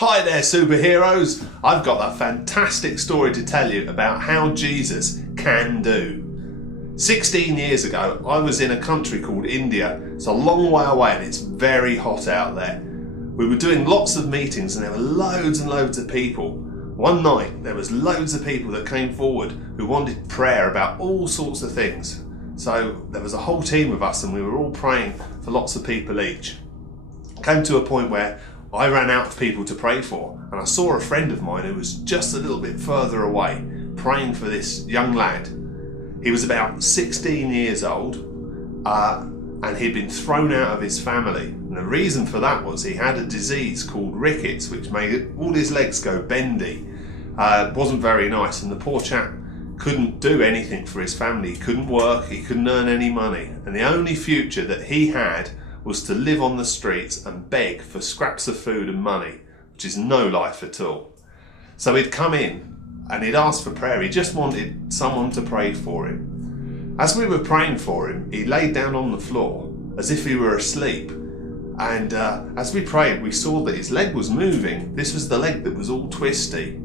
Hi there, superheroes! I've got a fantastic story to tell you about how Jesus can do. 16 years ago, I was in a country called India. It's a long way away and it's very hot out there. We were doing lots of meetings and there were loads and loads of people. One night, there was loads of people that came forward who wanted prayer about all sorts of things. So there was a whole team of us and we were all praying for lots of people each. It came to a point where I ran out of people to pray for, and I saw a friend of mine who was just a little bit further away praying for this young lad. He was about 16 years old and he'd been thrown out of his family, and the reason for that was he had a disease called Rickets which made all his legs go bendy. It wasn't very nice, and the poor chap couldn't do anything for his family. He couldn't work, he couldn't earn any money, and the only future that he had was to live on the streets and beg for scraps of food and money, which is no life at all. So he'd come in and he'd asked for prayer. He just wanted someone to pray for him. As we were praying for him, he laid down on the floor as if he were asleep. And as we prayed, we saw that his leg was moving. This was the leg that was all twisty.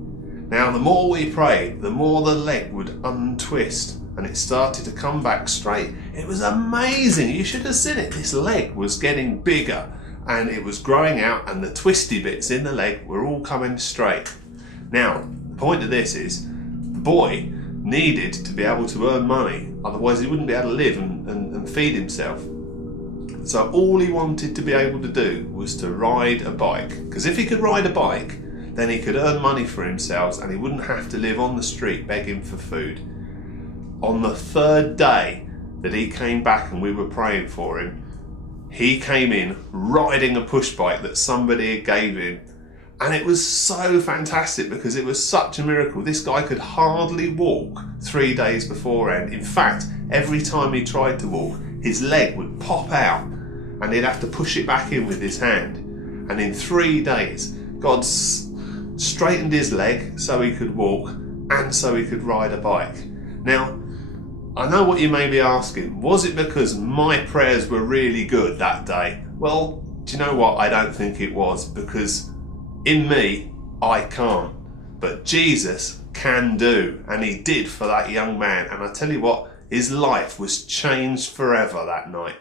Now, the more we prayed, the more the leg would untwist and it started to come back straight. It was amazing. You should have seen it. This leg was getting bigger and it was growing out, and the twisty bits in the leg were all coming straight. Now, the point of this is the boy needed to be able to earn money, otherwise he wouldn't be able to live and feed himself. So all he wanted to be able to do was to ride a bike, because if he could ride a bike, then he could earn money for himself and he wouldn't have to live on the street begging for food. On the third day that he came back and we were praying for him, he came in riding a push bike that somebody gave him. And it was so fantastic because it was such a miracle. This guy could hardly walk 3 days beforehand. In fact, every time he tried to walk, his leg would pop out and he'd have to push it back in with his hand. And in 3 days, God straightened his leg so he could walk and so he could ride a bike. Now, I know what you may be asking. Was it because my prayers were really good that day? Well, do you know what? I don't think it was, because in me, I can't. But Jesus can do, and he did for that young man. And I tell you what, his life was changed forever that night.